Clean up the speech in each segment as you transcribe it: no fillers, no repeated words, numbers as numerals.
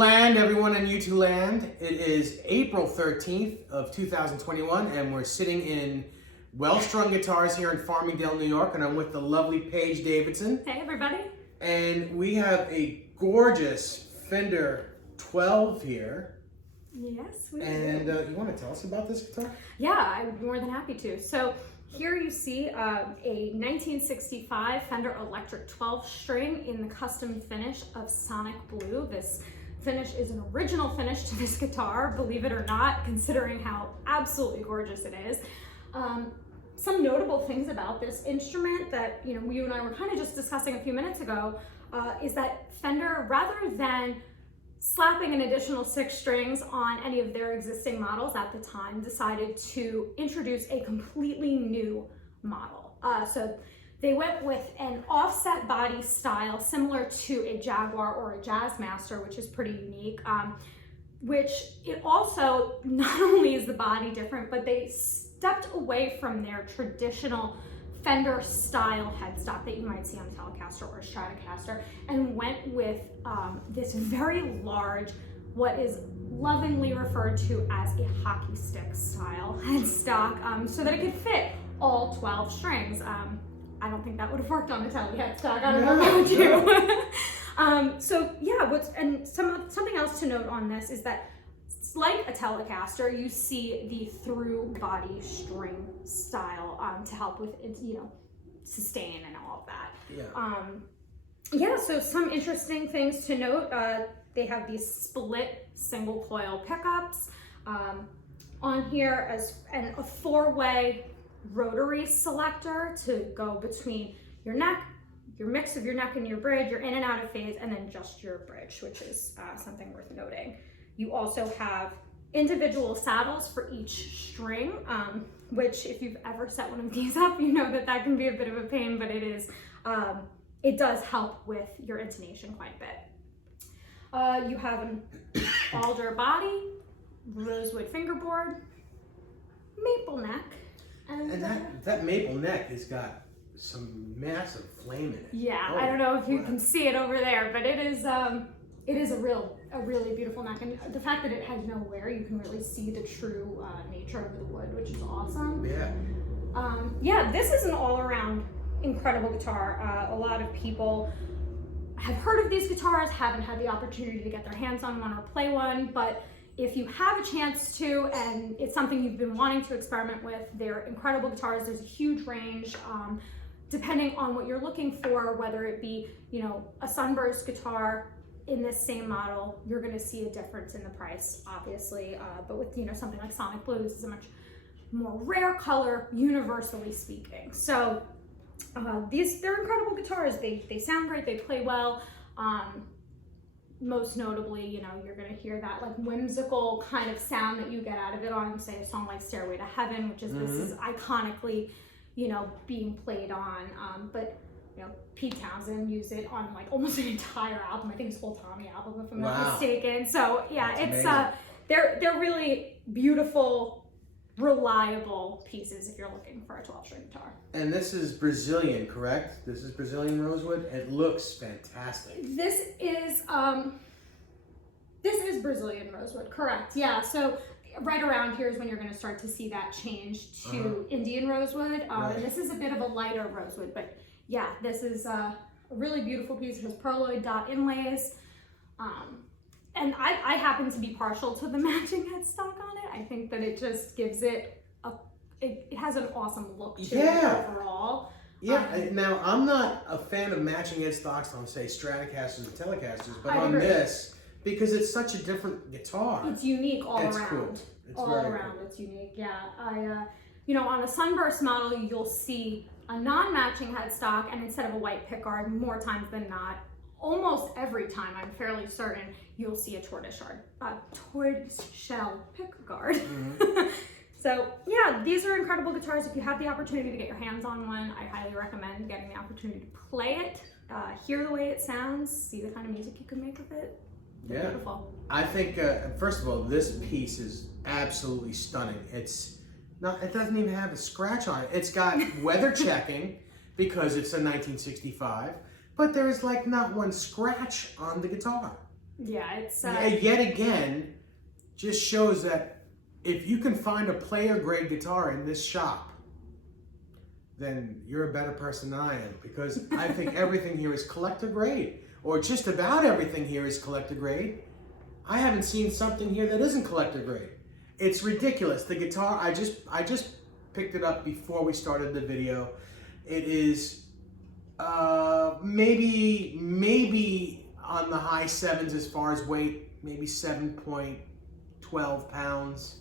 land, everyone in YouTube land. It is April 13th of 2021, and we're sitting in Well Strung Guitars here in Farmingdale, New York, and I'm with the lovely Paige Davidson. Hey, everybody. And we have a gorgeous Fender XII here. Yes, we And you want to tell us about this guitar? Yeah, I'm more than happy to. So here you see a 1965 Fender Electric 12 string in the custom finish of Sonic Blue. This finish is an original finish to this guitar, believe it or not, considering how absolutely gorgeous it is. Some notable things about this instrument that you and I were kind of just discussing a few minutes ago is that Fender, rather than slapping an additional 6 strings on any of their existing models at the time, decided to introduce a completely new model. So they went with an offset body style similar to a Jaguar or a Jazzmaster, which is pretty unique. Which it also, not only is the body different, but they stepped away from their traditional Fender style headstock that you might see on a Telecaster or a Stratocaster and went with this very large, what is lovingly referred to as a hockey stick style headstock, so that it could fit all 12 strings. I don't think that would have worked on a Tele headstock. I don't know about you. So yeah, something else to note on this is that, like a Telecaster, you see the through body string style to help with sustain and all of that. Yeah. So some interesting things to note. They have these split single coil pickups on here, and a 4-way rotary selector to go between your neck, your mix of your neck and your bridge, your in and out of phase, and then just your bridge, which is something worth noting. You also have individual saddles for each string, which if you've ever set one of these up, you know that can be a bit of a pain, but it does help with your intonation quite a bit. You have an alder body, rosewood fingerboard, maple neck, and that maple neck has got some massive flame in it. Yeah, I don't know if you can see it over there, but it is a really beautiful neck, and the fact that it has no wear, you can really see the true nature of the wood, which is awesome. Yeah, this is an all-around incredible guitar. A lot of people have heard of these guitars, haven't had the opportunity to get their hands on one or play one, but if you have a chance to, and it's something you've been wanting to experiment with, they're incredible guitars. There's a huge range. Depending on what you're looking for, whether it be, a sunburst guitar in this same model, you're going to see a difference in the price, obviously. But with, something like Sonic Blue, this is a much more rare color, universally speaking. So they're incredible guitars. They sound great. They play well. Most notably, you're going to hear that like whimsical kind of sound that you get out of it on, say, a song like Stairway to Heaven, which is this is iconically, being played on. But Pete Townsend used it on like almost an entire album. I think his whole Tommy album, if I'm not mistaken. So yeah, they're really beautiful, reliable pieces if you're looking for a 12-string guitar. And this is Brazilian, correct? This is Brazilian rosewood. It looks fantastic. This is Brazilian rosewood, correct? Yeah. So right around here is when you're going to start to see that change to Indian rosewood. And this is a bit of a lighter rosewood, but yeah, this is a really beautiful piece. It has pearloid dot inlays. And I happen to be partial to the matching headstock on it. I think that it just gives it it has an awesome look to it overall. Yeah, now I'm not a fan of matching headstocks on, say, Stratocasters and Telecasters, but on this, because it's such a different guitar. It's unique all around. Cool. It's all around, cool. It's unique, yeah. On a Sunburst model, you'll see a non-matching headstock, and instead of a white pickguard, more times than not, almost every time, I'm fairly certain, you'll see a tortoiseshell pickguard. So yeah, these are incredible guitars. If you have the opportunity to get your hands on one, I highly recommend getting the opportunity to play it, hear the way it sounds, see the kind of music you can make with it. They're beautiful. I think, first of all, this piece is absolutely stunning. It doesn't even have a scratch on it. It's got weather checking because it's a 1965, but there is like not one scratch on the guitar. Yeah, it's yet again just shows that if you can find a player grade guitar in this shop, then you're a better person than I am, because I think everything here is collector grade, or just about everything here is collector grade. I haven't seen something here that isn't collector grade. It's ridiculous. The guitar, I just picked it up before we started the video. It is maybe on the high sevens as far as weight, maybe 7.12 pounds,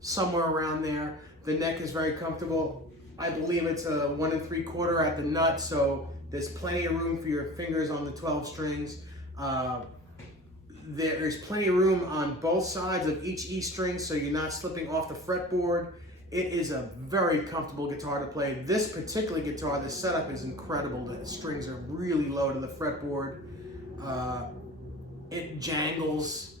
somewhere around there. The neck is very comfortable. I believe it's a 1 3/4 at the nut, so there's plenty of room for your fingers on the 12 strings. There's plenty of room on both sides of each E string, so you're not slipping off the fretboard. It is a very comfortable guitar to play. This particular guitar, the setup is incredible. The strings are really low to the fretboard. It jangles.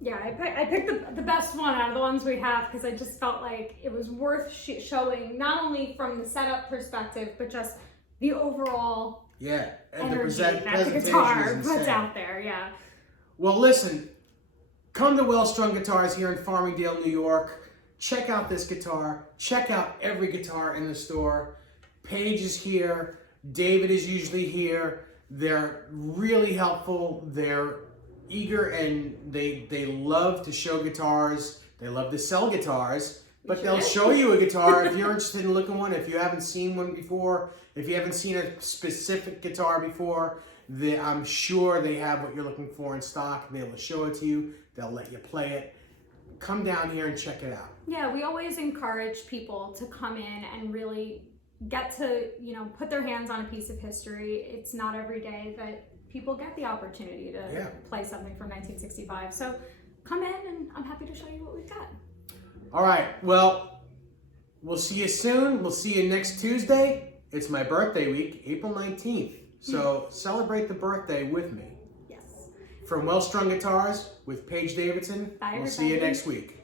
Yeah, I picked the best one out of the ones we have, because I just felt like it was worth showing, not only from the setup perspective, but just the overall and energy the that the guitar puts out there. Yeah. Well, listen, come to Well Strung Guitars here in Farmingdale, New York. Check out this guitar. Check out every guitar in the store. Paige is here. David is usually here. They're really helpful. They're eager, and they love to show guitars. They love to sell guitars, but they'll show you a guitar if you're interested in looking one. If you haven't seen one before, if you haven't seen a specific guitar before, I'm sure they have what you're looking for in stock. They'll be able to show it to you. They'll let you play it. Come down here and check it out. Yeah, we always encourage people to come in and really get to, put their hands on a piece of history. It's not every day that people get the opportunity to play something from 1965. So come in, and I'm happy to show you what we've got. All right, well, we'll see you soon. We'll see you next Tuesday. It's my birthday week, April 19th. So celebrate the birthday with me. Yes. From Well Strung Guitars with Paige Davidson. Bye, we'll see you next week.